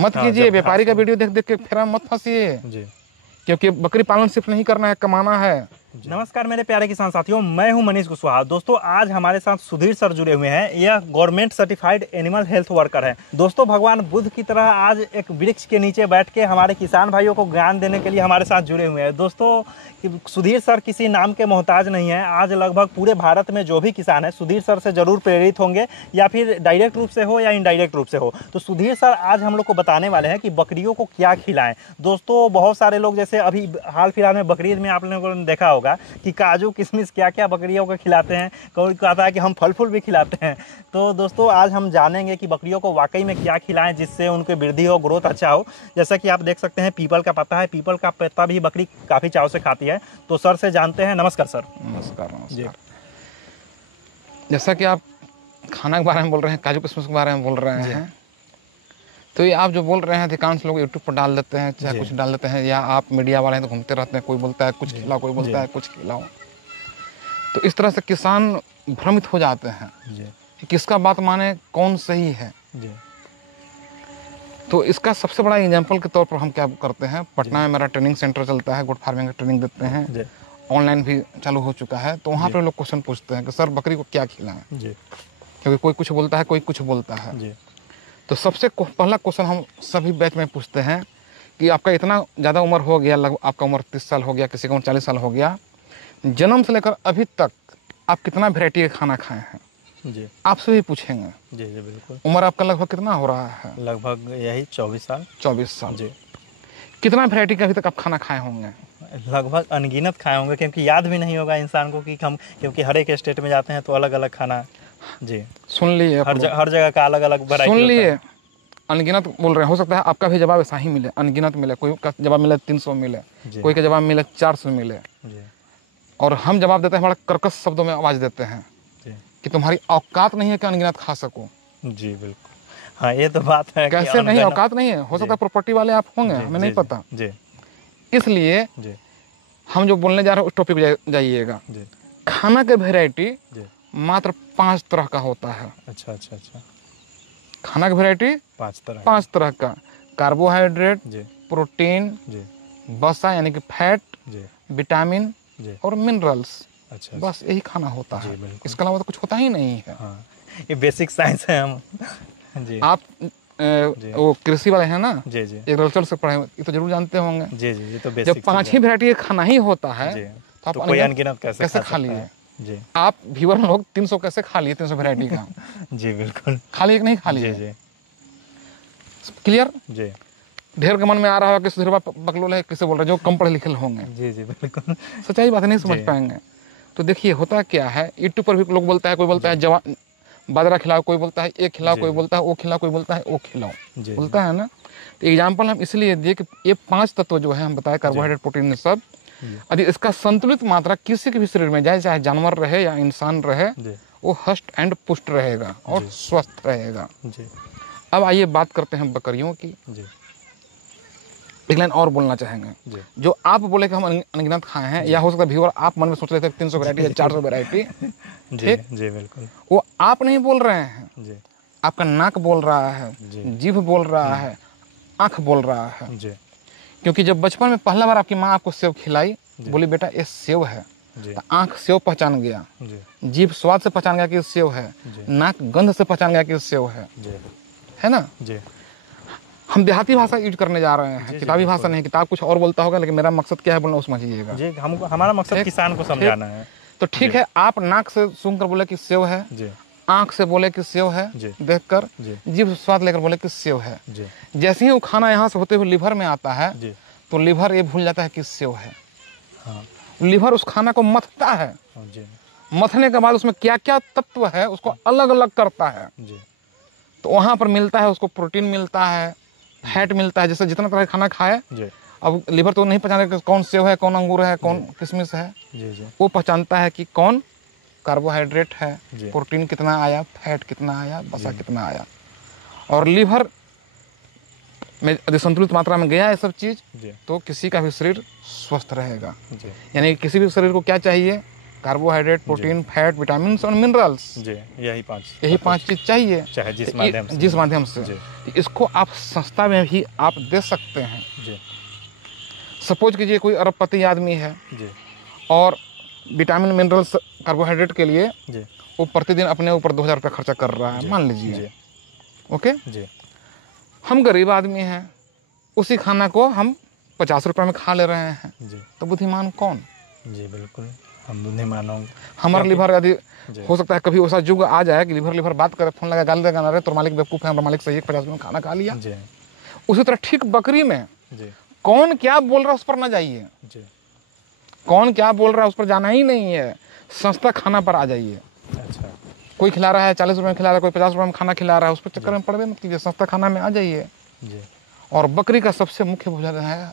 मत कीजिए। व्यापारी का वीडियो देख देख के फेरा मत फंसिए जी, क्योंकि बकरी पालन सिर्फ नहीं करना है, कमाना है। नमस्कार मेरे प्यारे किसान साथियों, मैं हूं मनीष कुशवाहा। दोस्तों आज हमारे साथ सुधीर सर जुड़े हुए हैं। यह government certified animal health worker है। दोस्तों भगवान बुद्ध की तरह आज एक वृक्ष के नीचे बैठ के हमारे किसान भाइयों को ज्ञान देने के लिए हमारे साथ जुड़े हुए हैं। दोस्तों सुधीर सर किसी नाम के मोहताज नहीं है। आज लगभग पूरे भारत में जो भी किसान है सुधीर सर से जरूर प्रेरित होंगे, या फिर डायरेक्ट रूप से हो या इनडायरेक्ट रूप से हो। तो सुधीर सर आज हम लोग को बताने वाले हैं कि बकरियों को क्या खिलाएं। दोस्तों बहुत सारे लोग, जैसे अभी हाल फिलहाल में बकरीद में आप लोगों ने देखा होगा कि काजू किशमिश क्या क्या बकरियों को खिलाते हैं। कोई कहता है कि हम फल फूल भी खिलाते हैं। तो दोस्तों आज हम जानेंगे कि बकरियों को वाकई में क्या खिलाएं जिससे उनकी वृद्धि हो, ग्रोथ अच्छा हो। जैसा कि आप देख सकते हैं पीपल का पत्ता है, पीपल का पत्ता भी बकरी काफ़ी चाव से खाती है। तो सर से जानते हैं। नमस्कार सर। नमस्कार नमस्कार। जैसा कि आप खाना के बारे में बोल रहे हैं, काजू किशमिश के बारे में बोल रहे हैं, तो ये आप जो बोल रहे हैं अधिकांश लोग यूट्यूब पर डाल देते हैं, चाहे कुछ डाल देते हैं, या आप मीडिया वाले हैं तो घूमते रहते हैं, कोई बोलता है कुछ खिलाओ, कोई बोलता है कुछ खिलाओ। तो इस तरह से किसान भ्रमित हो जाते हैं कि किसका बात माने, कौन सही है। तो इसका सबसे बड़ा एग्जाम्पल के तौर पर हम क्या करते हैं, पटना में मेरा ट्रेनिंग सेंटर चलता है, गुड फार्मिंग का ट्रेनिंग देते हैं, ऑनलाइन भी चालू हो चुका है। तो वहाँ पर लोग क्वेश्चन पूछते हैं कि सर बकरी को क्या खिलाएं, क्योंकि कोई कुछ बोलता है, कोई कुछ बोलता है। तो सबसे पहला क्वेश्चन हम सभी बैच में पूछते हैं कि आपका इतना ज़्यादा उम्र हो गया, लगभग आपका उम्र 30 साल हो गया, किसी का 40 साल हो गया, जन्म से लेकर अभी तक आप कितना वैरायटी का खाना खाए हैं जी, आपसे भी पूछेंगे। जी जी बिल्कुल। उम्र आपका लगभग कितना हो रहा है? लगभग यही 24 साल। 24 साल जी। कितना वैरायटी का अभी तक आप खाना खाए होंगे? लगभग अनगिनत खाए होंगे, क्योंकि याद भी नहीं होगा इंसान को कि हम, क्योंकि हर एक स्टेट में जाते हैं तो अलग अलग खाना। जी सुन लिए, हर जगह का अलग अलग वैरायटी। सुन लिए, अनगिनत बोल रहे हैं। हो सकता है आपका भी जवाब ऐसा ही मिले, अनगिनत मिले, कोई का जवाब मिले 300 मिले, कोई का जवाब मिले 400 मिले। और हम जवाब देते हैं बड़ा कर्कश शब्दों में आवाज़ देते हैं कि तुम्हारी औकात नहीं है कि अनगिनत खा सको। जी बिल्कुल, हाँ ये तो बात है। कैसे नहीं, औकात नहीं है। हो सकता है प्रॉपर्टी वाले आप होंगे, हमें नहीं पता। इसलिए हम जो बोलने जा रहे हैं उस टॉपिक पे जाइएगा। खाना के वैरायटी मात्र 5 तरह का होता है। अच्छा अच्छा अच्छा। खाना की वैरायटी 5 तरह का। कार्बोहाइड्रेट, प्रोटीन, वसा यानी कि फैट, विटामिन और मिनरल्स। अच्छा, बस यही खाना होता है, इसके अलावा तो कुछ होता ही नहीं है। हाँ, ये बेसिक साइंस है। हम जी आप वो कृषि वाले हैं ना, जी एग्रीकल्चर से पढ़े, ये तो जरूर जानते होंगे। जी ये तो बेसिक। जब 5 ही वैरायटी का खाना ही होता है तो आप कोई अनगिनत कैसे खा लिए? जी आप व्यूअर लोग 300 कैसे खा लिए? 300 वैरायटी का जी बिल्कुल। खा लिए कि नहीं खा लिए? जी क्लियर। जी ढेर के मन में आ रहा है कि सुधीर बकलोल है, किसे बोल रहे हैं, जो कम पढ़े लिखे होंगे। जी बिल्कुल, सच्चाई बात नहीं समझ पाएंगे। तो देखिए होता क्या है, यूट्यूब पर भी लोग बोलता है, कोई बोलता है बाजरा खिलाओ, कोई बोलता है ये खिलाओ, कोई बोलता है वो खिलाओ, कोई बोलता है वो खिलाओ, बोलता है ना। तो एग्जाम्पल हम इसलिए दिए कि ये 5 तत्व जो है हम बताए, कार्बोहाइड्रेट, प्रोटीन, सब, यदि इसका संतुलित मात्रा किसी के भी शरीर में जाए, चाहे जानवर रहे या इंसान रहे, वो हष्ट एंड पुष्ट रहेगा और स्वस्थ रहेगा। अब आइए बात करते हैं बकरियों की। एक लाइन और बोलना चाहेंगे, जो आप बोले कि हम अनगिनत खाए हैं, या हो सकता है व्यूअर आप मन में सोच रहे थे 300 वैरायटी या 400 वैरायटी। ठीक जी बिल्कुल, वो आप नहीं बोल रहे हैं, आपका नाक बोल रहा है, जीभ बोल रहा है, आँख बोल रहा है। क्योंकि जब बचपन में पहला बार आपकी माँ आपको सेव खिलाई, बोली बेटा ये सेव है, तो आँख सेव पहचान गया, जीभ स्वाद से पहचान गया कि सेव है, नाक गंध से पहचान गया कि सेव है ना। हम देहाती भाषा यूज करने जा रहे हैं, किताबी भाषा नहीं। किताब कुछ और बोलता होगा, लेकिन मेरा मकसद क्या है बोलना, उसमें समझिएगा जी। हमको हमारा मकसद किसान को समझाना है। तो ठीक है, आप नाक से सूंघकर बोले कि सेव है, आंख से बोले कि सेव है, देखकर जीभ स्वाद लेकर बोले कि सेव है। जैसे ही वो खाना यहाँ से होते हुए लिवर में आता है, तो लिवर ये भूल जाता है कि सेव है। लिवर उस खाना को मथता है, मथने के बाद उसमें क्या क्या तत्व है उसको अलग अलग करता है। तो वहाँ पर मिलता है उसको प्रोटीन मिलता है, फैट मिलता है। जैसे जितना तरह का खाना खाए, अब लिवर तो नहीं पहचानेगा कौन सेव है, कौन अंगूर है, कौन किशमिश है। वो पहचानता है कि कौन कार्बोहाइड्रेट है, प्रोटीन कितना आया, फैट कितना आया, वसा कितना आया। और लीवर में यदि संतुलित मात्रा में गया है सब चीज़, तो किसी का भी शरीर स्वस्थ रहेगा। यानी किसी भी शरीर को क्या चाहिए, कार्बोहाइड्रेट, प्रोटीन, फैट, विटामिन और मिनरल्स। जी, यही पांच चीज चाहिए, चाहे जिस माध्यम से इसको आप सस्ता में भी आप दे सकते हैं। जी। सपोज कीजिए कोई अरबपति आदमी है जी। और विटामिन, मिनरल्स, कार्बोहाइड्रेट के लिए जी। वो प्रतिदिन अपने ऊपर 2000 रुपये खर्चा कर रहा है, मान लीजिए। ओके जी। हम गरीब आदमी हैं, उसी खाना को हम 50 रुपये में खा ले रहे हैं जी। तो बुद्धिमान कौन? जी बिल्कुल, हम बुद्धिमान होंगे। हमारा लिवर यदि हो सकता है कभी ऐसा युग आ जाए कि लिवर बात करे, फोन लगा गाली देगा, अरे तो मालिक बेवकूफ़ है, हमारा मालिक सही है, 50 रुपये में खाना खा लिया। जी। उसी तरह ठीक बकरी में कौन क्या बोल रहा है उस पर ना जाइए, कौन क्या बोल रहा है उस पर जाना ही नहीं है, सस्ता खाना पर आ जाइए। अच्छा। कोई खिला रहा है 40 रुपये में खिला रहा है, कोई 50 रुपये में खाना खिला रहा है, उस पर चक्कर में पड़े मत कीजिए, सस्ता खाना में आ जाइए। और बकरी का सबसे मुख्य भोजन है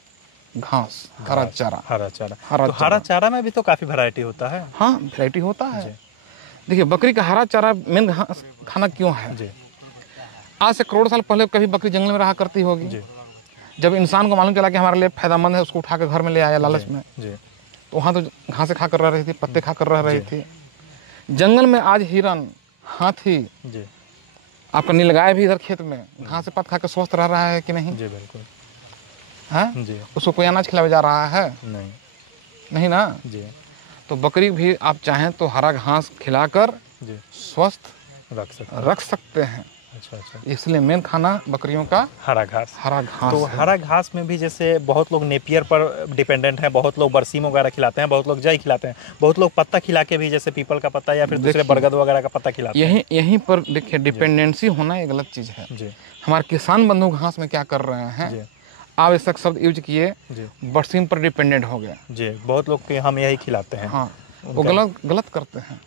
घास, हरा चारा। हरा चारा में भी तो काफी वैरायटी होता है। हाँ, वैरायटी होता है। देखिए बकरी का हरा चारा मेन घास खाना क्यों है? आज से करोड़ साल पहले कभी बकरी जंगल में रहा करती होगी। जब इंसान को मालूम चला कि हमारे लिए फायदेमंद है, उसको उठा कर घर में ले आया लालच में, तो वहाँ तो घासें खा कर रह रही थी, पत्ते खा कर रह रही थी। जंगल में आज हिरन, हाथी, आपका नीलगाय भी इधर खेत में घास से पत्ता खा कर स्वस्थ रह रहा है कि नहीं? जी बिल्कुल है। उसको कोई अनाज खिलाया जा रहा है? नहीं ना। तो बकरी भी आप चाहें तो हरा घास खिलाकर स्वस्थ रख सकते हैं। अच्छा। इसलिए मेन खाना बकरियों का हरा घास तो हरा घास में भी जैसे बहुत लोग नेपियर पर डिपेंडेंट हैं, बहुत लोग बरसीम वगैरह खिलाते हैं, बहुत लोग जई खिलाते हैं, बहुत लोग पत्ता खिला के भी, जैसे पीपल का पत्ता या फिर दूसरे बरगद वगैरह का पत्ता खिलाते हैं। यहीं पर देखिए डिपेंडेंसी होना एक गलत चीज़ है। हमारे किसान बंधु घास में क्या कर रहे हैं, आवश्यक शब्द यूज किए, बरसीम पर डिपेंडेंट हो गया। जी, बहुत लोग के हम यही खिलाते हैं। हाँ, वो गलत करते हैं।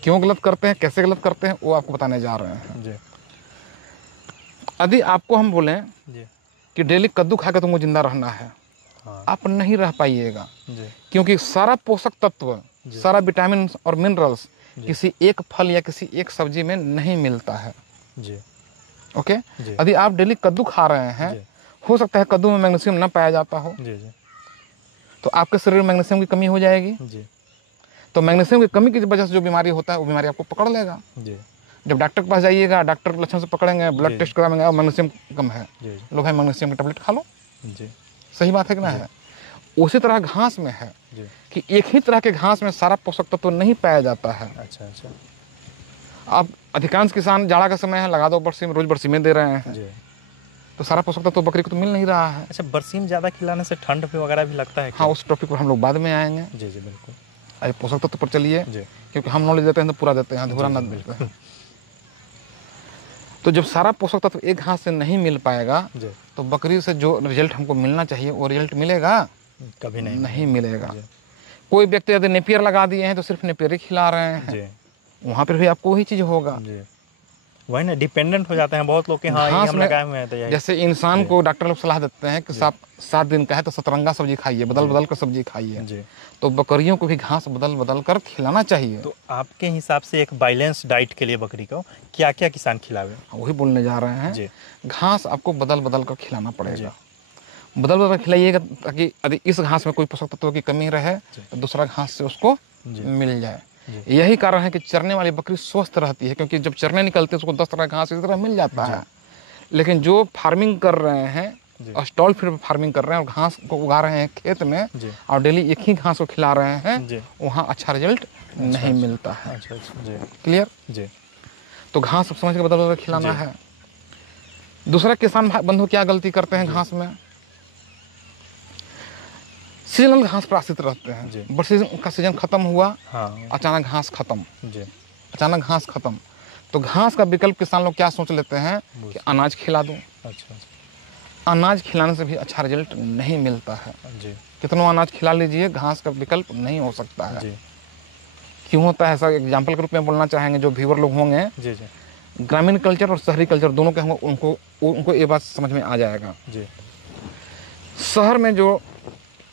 क्यों गलत करते हैं, कैसे गलत करते हैं, वो आपको बताने जा रहे हैं। यदि आपको हम बोलें कि डेली कद्दू खा के तुमको जिंदा रहना है, आप नहीं रह पाइएगा, क्योंकि सारा पोषक तत्व, सारा विटामिन और मिनरल्स किसी एक फल या किसी एक सब्जी में नहीं मिलता है। ओके, यदि आप डेली कद्दू खा रहे हैं, हो सकता है कद्दू में मैग्नीशियम न पाया जाता हो, तो आपके शरीर में मैग्नीशियम की कमी हो जाएगी। तो मैग्नीशियम की कमी की वजह से जो बीमारी होता है वो बीमारी आपको पकड़ लेगा। जब डॉक्टर के पास जाइएगा, डॉक्टर लक्षण से पकड़ेंगे, ब्लड टेस्ट कराएंगे, मैग्नीशियम कम है, लो भाई मैग्नीशियम की टेबलेट खा लो। सही बात है कि ना है? उसी तरह घास में है कि एक ही तरह के घास में सारा पोषक तत्व नहीं पाया जाता है। अच्छा। अब अधिकांश किसान जाड़ा का समय है, लगा दो बरसीम, रोज बरसीमें दे रहे हैं, तो सारा पोषक तत्व बकरी को तो मिल नहीं रहा है। अच्छा, बरसीम ज्यादा खिलाने से ठंड पे वगैरह भी लगता है? हाँ, उस टॉपिक पर हम लोग बाद में आएंगे। जी बिल्कुल। अरे पोषक तत्व पर चलिए, क्योंकि हम नॉलेज देते हैं तो पूरा देते हैं, अधूरा न देते हैं। तो जब सारा पोषक तत्व एक घास से नहीं मिल पाएगा, तो बकरी से जो रिजल्ट हमको मिलना चाहिए वो रिजल्ट मिलेगा? कभी नहीं मिलेगा। कोई व्यक्ति यदि नेपियर लगा दिए हैं तो सिर्फ नेपियर ही खिला रहे हैं, वहाँ पर भी आपको वही चीज होगा। वही ना, डिपेंडेंट हो जाते हैं बहुत लोग के। हाँ, हम लगाए हुए हैं। तो जैसे इंसान को डॉक्टर लोग सलाह देते हैं कि 7 दिन का है तो 17 सब्जी खाइए, बदल कर सब्जी खाइए, तो बकरियों को भी घास बदल कर खिलाना चाहिए। तो आपके हिसाब से एक बैलेंस डाइट के लिए बकरी को क्या क्या किसान खिलावे? वही बोलने जा रहे हैं। घास आपको बदल कर खिलाना पड़ेगा, बदल कर खिलाइएगा, ताकि यदि इस घास में कोई पोषक तत्वों की कमी रहे तो दूसरा घास से उसको मिल जाए। यही कारण है कि चरने वाली बकरी स्वस्थ रहती है, क्योंकि जब चरने निकलते हैं उसको 10 तरह घास इस तरह मिल जाता है। लेकिन जो फार्मिंग कर रहे हैं, स्टॉल फीड फार्मिंग कर रहे हैं और घास को उगा रहे हैं खेत में और डेली एक ही घास को खिला रहे हैं, वहाँ अच्छा रिजल्ट नहीं मिलता है। क्लियर? तो घास समझ के बदल खिलाना है। दूसरा किसान बंधु क्या गलती करते हैं घास में, सीजनल घास पर आश्रित रहते हैं। बरसीम का सीजन खत्म हुआ, अचानक घास खत्म, तो घास का विकल्प किसान लोग क्या सोच लेते हैं कि अनाज खिला दूं। अनाज खिलाने से भी अच्छा रिजल्ट नहीं मिलता है। कितना अनाज खिला लीजिए, घास का विकल्प नहीं हो सकता है। क्यों होता है? सर एग्जाम्पल के रूप में बोलना चाहेंगे, जो व्यूअर लोग होंगे, ग्रामीण कल्चर और शहरी कल्चर दोनों के होंगे, उनको ये बात समझ में आ जाएगा। शहर में जो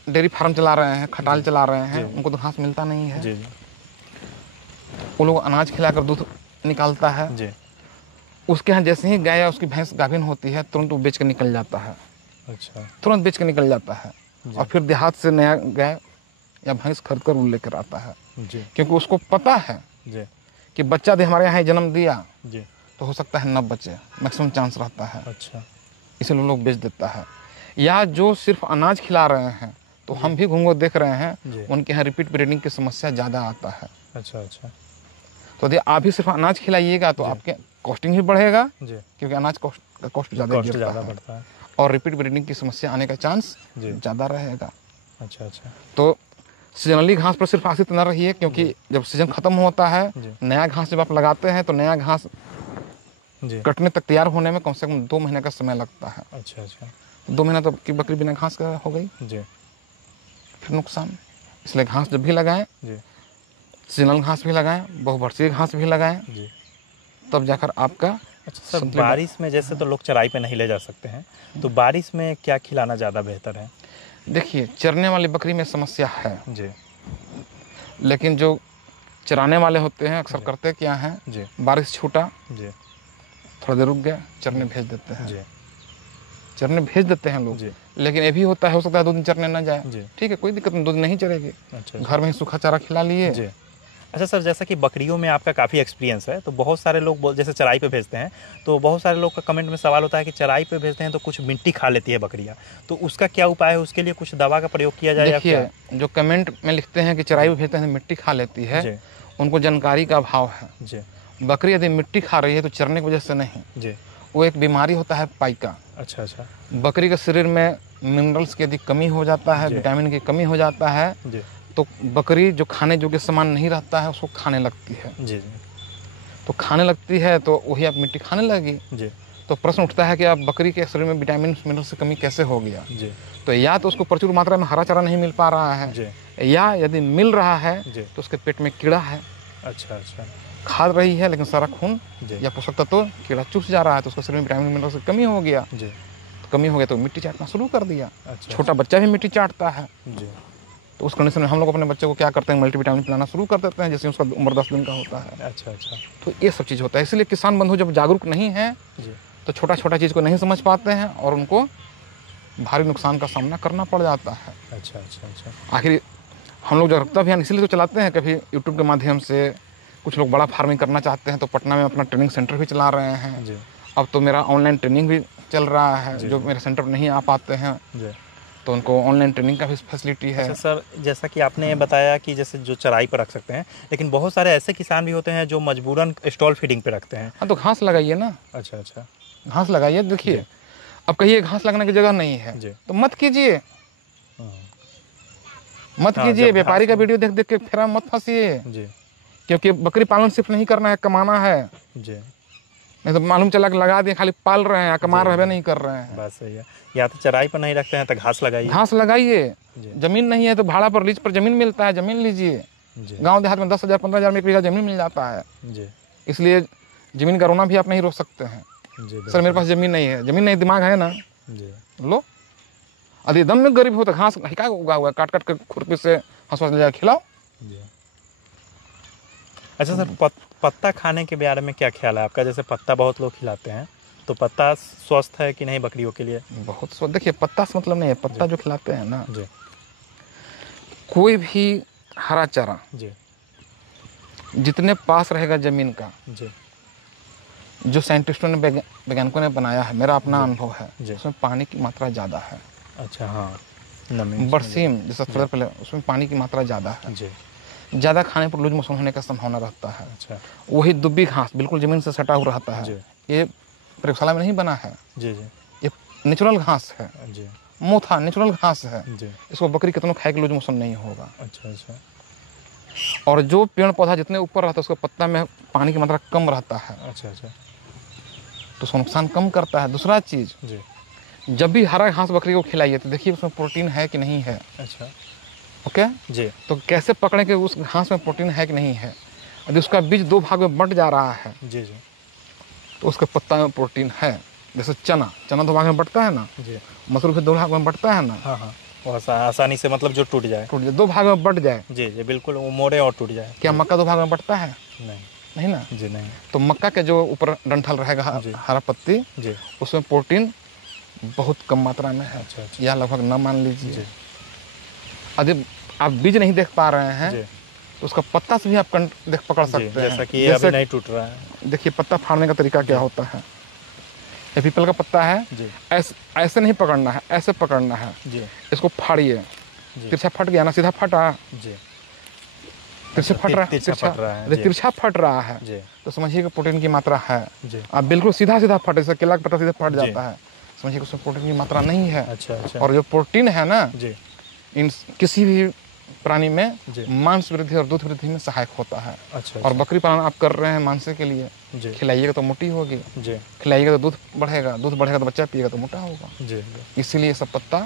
डेयरी फार्म चला रहे हैं, खटाल चला रहे हैं, उनको तो घास मिलता नहीं है। वो लोग अनाज खिलाकर दूध निकालता है। उसके यहाँ जैसे ही गाय या उसकी भैंस गाभिन होती है, तुरंत वो बेच के निकल जाता है। तुरंत बेच के निकल जाता है, और फिर देहात से नया गाय या भैंस खरीद कर वो लेकर आता है। जी क्योंकि उसको पता है जी कि बच्चा यदि हमारे यहाँ जन्म दिया जी तो हो सकता है 9 बच्चे, मैक्सिमम चांस रहता है, अच्छा इसलिए लोग बेच देता है। या जो सिर्फ अनाज खिला रहे हैं, तो हम भी घूंघो देख रहे जी। हैं, उनके यहाँ रिपीट ब्रीडिंग की समस्या ज़्यादा आता है। अच्छा अच्छा तो यदि आप ही सिर्फ अनाज खिलाइएगा तो जी। आपके कॉस्टिंग भी बढ़ेगा, जी क्योंकि अनाज कॉस्ट ज़्यादा कॉस्ट गिरता ज़्यादा है, बढ़ता है। और रिपीट ब्रीडिंग की समस्या आने का चांस जी ज़्यादा रहेगा। अच्छा अच्छा तो सीजनली घास पर सिर्फ आश्रित न रहिए, क्योंकि जब सीजन खत्म होता है, जी नया घास जब आप लगाते हैं तो नया घास जी कटने तक तैयार होने में कम से कम 2 महीने का समय लगता है। अच्छा अच्छा 2 महीना तो आपकी बकरी बिना घास का हो गई, जी फिर नुकसान। इसलिए घास जब भी लगाएं, जी सीजनल घास भी लगाएं, बहुवर्षीय घास भी लगाएं, जी। तब जाकर आपका अच्छा सर, संतुलित। बारिश में जैसे तो लोग चराई पे नहीं ले जा सकते हैं, तो बारिश में क्या खिलाना ज़्यादा बेहतर है? देखिए, चरने वाली बकरी में समस्या है, जी लेकिन जो चराने वाले होते हैं अक्सर जी। करते क्या हैं, जी बारिश छूटा, जी थोड़ा देर रुक गया, चरने भेज देते हैं। जी चरने भेज देते हैं लोग, जी लेकिन ये भी होता है, हो सकता है 2 दिन चरने ना जाए, जी। ठीक है, कोई दिक्कत नहीं, 2 दिन नहीं चरेगी, अच्छा घर में ही सूखा चारा खिला लिए। जी। अच्छा सर, जैसा कि बकरियों में आपका काफ़ी एक्सपीरियंस है, तो बहुत सारे लोग जैसे चराई पे भेजते हैं, तो बहुत सारे लोग का कमेंट में सवाल होता है कि चराई पे भेजते हैं तो कुछ मिट्टी खा लेती है बकरियां, तो उसका क्या उपाय है? उसके लिए कुछ दवा का प्रयोग किया जाए या देखिए, क्या? जो कमेंट में लिखते हैं कि चराई में भेजते हैं तो मिट्टी खा लेती है, जी उनको जानकारी का अभाव है। जी बकरी यदि मिट्टी खा रही है तो चरने की वजह से नहीं, जी। वो एक बीमारी होता है पाइका। अच्छा अच्छा बकरी के शरीर में मिनरल्स की यदि कमी हो जाता है, जी। विटामिन की कमी हो जाता है, जी तो बकरी जो खाने योग्य सामान नहीं रहता है उसको खाने लगती है। जी तो खाने लगती है तो वही आप मिट्टी खाने लगी। जी तो प्रश्न उठता है कि आप बकरी के शरीर में विटामिन मिनरल्स की कमी कैसे हो गया? जी तो या तो उसको प्रचुर मात्रा में हरा चारा नहीं मिल पा रहा है, जी या यदि मिल रहा है जी। तो उसके पेट में कीड़ा है, अच्छा अच्छा खा रही है लेकिन सारा खून जी या पोषक तत्व तो कीड़ा चूस जा रहा है, तो उसके शरीर में विटामिन मिनरल्स की कमी हो गया। जी। तो कमी हो गया तो मिट्टी चाटना शुरू कर दिया। अच्छा छोटा बच्चा भी मिट्टी चाटता है, जी तो उस कंडीशन में हम लोग अपने बच्चे को क्या करते हैं, मल्टीविटामिन पिलाना शुरू कर देते हैं, जैसे उसका उम्र 10 दिन का होता है। अच्छा अच्छा तो ये सब चीज़ होता है। इसलिए किसान बंधु जब जागरूक नहीं है जी तो छोटा छोटा चीज़ को नहीं समझ पाते हैं और उनको भारी नुकसान का सामना करना पड़ जाता है। अच्छा अच्छा अच्छा आखिर हम लोग जागरूकता अभियान इसलिए तो चलाते हैं, कभी यूट्यूब के माध्यम से कुछ लोग बड़ा फार्मिंग करना चाहते हैं तो पटना में अपना ट्रेनिंग सेंटर भी चला रहे हैं। जी अब तो मेरा ऑनलाइन ट्रेनिंग भी चल रहा है, जी, जो जी। मेरे सेंटर पर नहीं आ पाते हैं जी। तो उनको ऑनलाइन ट्रेनिंग का भी फैसिलिटी है। अच्छा सर, जैसा कि आपने बताया कि जैसे जो चराई पर रख सकते हैं, लेकिन बहुत सारे ऐसे किसान भी होते हैं जो मजबूरन स्टॉल फीडिंग पे रखते हैं। हाँ, तो घास लगाइए ना, अच्छा अच्छा घास लगाइए। देखिए, जी। अब कहिए घास लगाने की जगह नहीं है जी। तो मत कीजिए, मत हाँ, कीजिए। जब व्यापारी का घास- वीडियो देख देख के फेरा मत फंसिए, जी क्योंकि बकरी पालन सिर्फ नहीं करना है, कमाना है। जी। नहीं तो मालूम चला कि लगा दिए, खाली पाल रहे हैं, कमा जी, रहे जी। नहीं कर रहे हैं। बात सही है। या तो चराई पर नहीं रखते हैं तो घास लगाइए। घास लगाइए। जी जमीन नहीं है तो भाड़ा पर, लीज पर जमीन मिलता है, जमीन लीजिए। जी गांव देहात में 10,000 15,000 में 1 बीघा जमीन मिल जाता है। जी इसलिए जमीन का रोना भी आप नहीं रोक सकते हैं। जी। सर मेरे पास जमीन नहीं है, जमीन नहीं, दिमाग है ना, जी लो। यदि दम में गरीब हो तो घास हिका उगा हुआ है, काट काट के खुरपी से हंसवा ले जाकर खिलाओ। जी। अच्छा सर, पत्ता खाने के बारे में क्या ख्याल है आपका? जैसे पत्ता बहुत लोग खिलाते हैं, तो पत्ता स्वस्थ है कि नहीं बकरियों के लिए? बहुत स्वाद। देखिए, पत्ता से मतलब नहीं है, पत्ता जो खिलाते हैं ना, जी कोई भी हरा चारा जी जितने पास रहेगा जमीन का, जी जो साइंटिस्टों ने वैज्ञानिकों ने बनाया है, मेरा अपना अनुभव है, जी। उसमें पानी की मात्रा ज़्यादा है। अच्छा हाँ, नमी बरसीम जैसा थोड़ा पहले, उसमें पानी की मात्रा ज़्यादा है। जी। ज़्यादा खाने पर लूज मोशन होने का संभावना रहता है। अच्छा वही दुब्बी घास बिल्कुल ज़मीन से सटा हुआ रहता जी है। ये प्रयोगशाला में नहीं बना है, जी जी ये नेचुरल घास है, जी मोथा नेचुरल घास है। जी। इसको बकरी कितना खाएगी लूज मोशन नहीं होगा। अच्छा अच्छा और जो पेड़ पौधा जितने ऊपर रहता है उसके पत्ता में पानी की मात्रा कम रहता है, अच्छा अच्छा तो उसको नुकसान कम करता है। दूसरा चीज़, जी। जब भी हरा घास बकरी को खिलाइए तो देखिए उसमें प्रोटीन है कि नहीं है। अच्छा ओके, जी तो कैसे पकड़ें कि उस घास में प्रोटीन है कि नहीं है। यदि उसका बीज 2 भाग में बंट जा रहा है जी जी तो उसके पत्ता में प्रोटीन है। जैसे चना 2 भाग में बंटता है ना, जी। मसूर भी 2 भाग में बंटता है ना, हाँ हाँ, वो आसानी से मतलब जो टूट जाए। टूट जाए, 2 भाग में बंट जाए। जी जी बिल्कुल, वो मोड़े और टूट जाए। क्या मक्का 2 भाग में बंटता है? नहीं नहीं ना। जी नहीं। तो मक्का के जो ऊपर डंठल रहेगा जी। हरा पत्ती, जी उसमें प्रोटीन बहुत कम मात्रा में है, अच्छा अच्छा या लगभग न मान लीजिए। जी यदि आप बीज नहीं देख पा रहे हैं जी तो उसका पत्ता से भी आप देख पकड़ सकते हैं। जैसा कि ये अभी नहीं टूट रहा है। देखिए पत्ता फाड़ने का तरीका क्या होता है। ये पीपल का पत्ता है, ऐसे नहीं पकड़ना है, ऐसे पकड़ना है जी। इसको फाड़िए, तिरछा फट गया ना, सीधा फटा जी, तिरछा फट रहा है, तिरछा फट रहा है तो समझिए कि प्रोटीन की मात्रा है। आप बिल्कुल सीधा सीधा फट, जैसे केला का पत्ता सीधा फट जाता है, समझिए कि उसमें प्रोटीन की मात्रा नहीं है। अच्छा। और जो प्रोटीन है ना इन किसी भी प्राणी में मांस वृद्धि और दूध वृद्धि में सहायक होता है। अच्छा। और बकरी पालन आप कर रहे हैं मांस के लिए, खिलाइएगा तो मोटी होगी, खिलाइएगा तो दूध बढ़ेगा, दूध बढ़ेगा तो बच्चा पिएगा तो मोटा होगा। इसीलिए सब पत्ता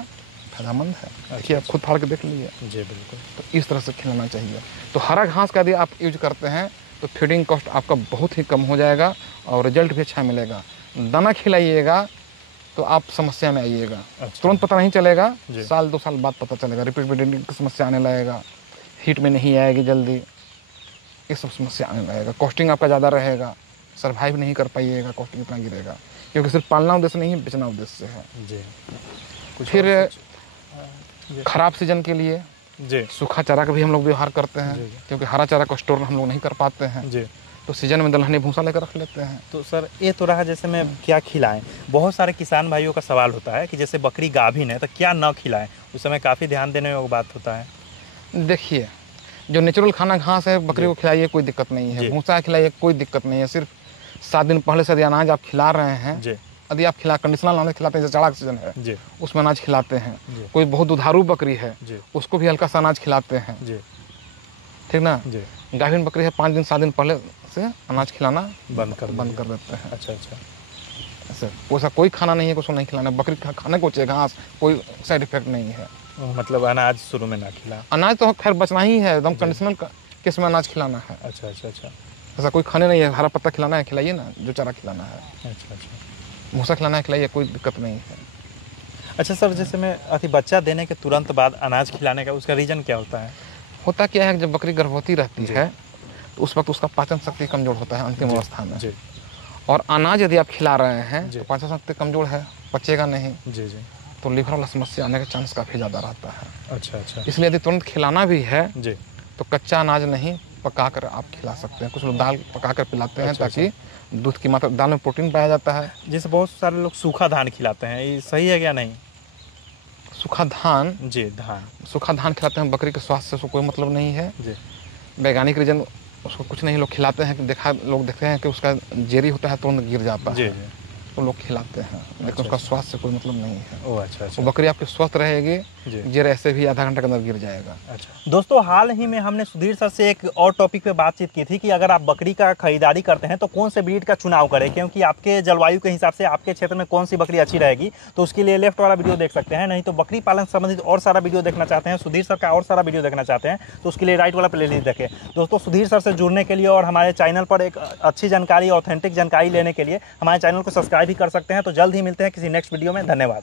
फायदेमंद है। देखिए आप खुद फाड़ के देख लीजिए जी। बिल्कुल, तो इस तरह से खिलाना चाहिए। तो हरा घास का यदि आप यूज करते हैं तो फीडिंग कॉस्ट आपका बहुत ही कम हो जाएगा और रिजल्ट भी अच्छा मिलेगा। दाना खिलाइएगा तो आप समस्या में आइएगा। अच्छा। तुरंत पता नहीं चलेगा, साल 2 साल बाद पता चलेगा, रिपीटेड की समस्या आने लगेगा, हीट में नहीं आएगी जल्दी, ये सब समस्या आने लगेगा। कॉस्टिंग आपका ज़्यादा रहेगा, सर्वाइव नहीं कर पाइएगा, कॉस्टिंग इतना गिरेगा, क्योंकि सिर्फ पालना उद्देश्य नहीं है, बेचना उद्देश्य है जी। फिर खराब सीजन के लिए जी सूखा चारा का भी हम लोग व्यवहार करते हैं जी। क्योंकि हरा चारा को स्टोर हम लोग नहीं कर पाते हैं जी, तो सीजन में दलहनी भूसा लेकर रख लेते हैं। तो सर ये तो रहा जैसे मैं क्या खिलाएं, बहुत सारे किसान भाइयों का सवाल होता है कि जैसे बकरी गाभिन है तो क्या न खिलाएं, उस समय काफ़ी ध्यान देने वाली बात होता है। देखिए जो नेचुरल खाना घास है बकरी को खिलाइए, कोई दिक्कत नहीं है, भूसा खिलाइए कोई दिक्कत नहीं है। सिर्फ 7 दिन पहले से यदि अनाज आप खिला रहे हैं, यदि आप कंडीशनल अनाज खिलाते हैं, जैसे जाड़ा का सीजन है उसमें अनाज खिलाते हैं, कोई बहुत दुधारू बकरी है उसको भी हल्का सा अनाज खिलाते हैं, ठीक ना। गाभिन बकरी है 5 दिन 7 दिन पहले से अनाज खिलाना बंद कर देते हैं। अच्छा। ऐसे वैसा कोई खाना नहीं है उसको नहीं खिलाना, बकरी खाने को चाहिए घास, कोई साइड इफेक्ट नहीं है। मतलब अनाज शुरू में ना खिला, अनाज तो खैर बचना ही है, एकदम कंडीशनल केस में अनाज खिलाना है। अच्छा। ऐसा कोई खाने नहीं है, हरा पत्ता खिलाना है खिलाइए ना, जो चारा खिलाना है। अच्छा। भूसा खिलाना है खिलाइए, कोई दिक्कत नहीं है। अच्छा सर, जैसे मैं अति बच्चा देने के तुरंत बाद अनाज खिलाने का उसका रीज़न क्या होता है? होता क्या है, जब बकरी गर्भवती रहती है तो उस वक्त उसका पाचन शक्ति कमजोर होता है अंतिम अवस्था में जी। और अनाज यदि आप खिला रहे हैं तो पाचन शक्ति कमजोर है, पचेगा नहीं जी, तो लीवर वाला समस्या आने का चांस काफ़ी ज़्यादा रहता है। अच्छा। इसलिए यदि तुरंत खिलाना भी है जी तो कच्चा अनाज नहीं, पका कर आप खिला सकते हैं। कुछ लोग दाल पका कर पिलाते हैं ताकि दूध की मात्रा, दाल में प्रोटीन पाया जाता है। जैसे बहुत सारे लोग सूखा धान खिलाते हैं, ये सही है क्या? नहीं, सूखा धान जी, सूखा धान खिलाते हैं, बकरी के स्वास्थ्य से उसको कोई मतलब नहीं है जी। वैज्ञानिक रीजन उसको कुछ नहीं, लोग खिलाते हैं कि लोग देखते हैं कि उसका जेरी होता है तुरंत गिर जाता है तो लोग खिलाते हैं, लेकिन उसका स्वास्थ्य से कोई मतलब नहीं है। ओह अच्छा। वो बकरी आपकी स्वस्थ रहेगी, जेर ऐसे भी आधा घंटे के अंदर गिर जाएगा। अच्छा दोस्तों, हाल ही में हमने सुधीर सर से एक और टॉपिक पे बातचीत की थी कि अगर आप बकरी का खरीदारी करते हैं तो कौन से ब्रीड का चुनाव करें, क्योंकि आपके जलवायु के हिसाब से आपके क्षेत्र में कौन सी बकरी अच्छी रहेगी। तो उसके लिए लेफ्ट वाला वीडियो देख सकते हैं, नहीं तो बकरी पालन संबंधित और सारा वीडियो देखना चाहते हैं, सुधीर सर का और सारा वीडियो देखना चाहते हैं तो उसके लिए राइट वाला प्लेलिस्ट देखें। दोस्तों, सुधीर सर से जुड़ने के लिए और हमारे चैनल पर एक अच्छी जानकारी, ऑथेंटिक जानकारी लेने के लिए हमारे चैनल को सब्सक्राइब भी कर सकते हैं। तो जल्द ही मिलते हैं किसी नेक्स्ट वीडियो में। धन्यवाद।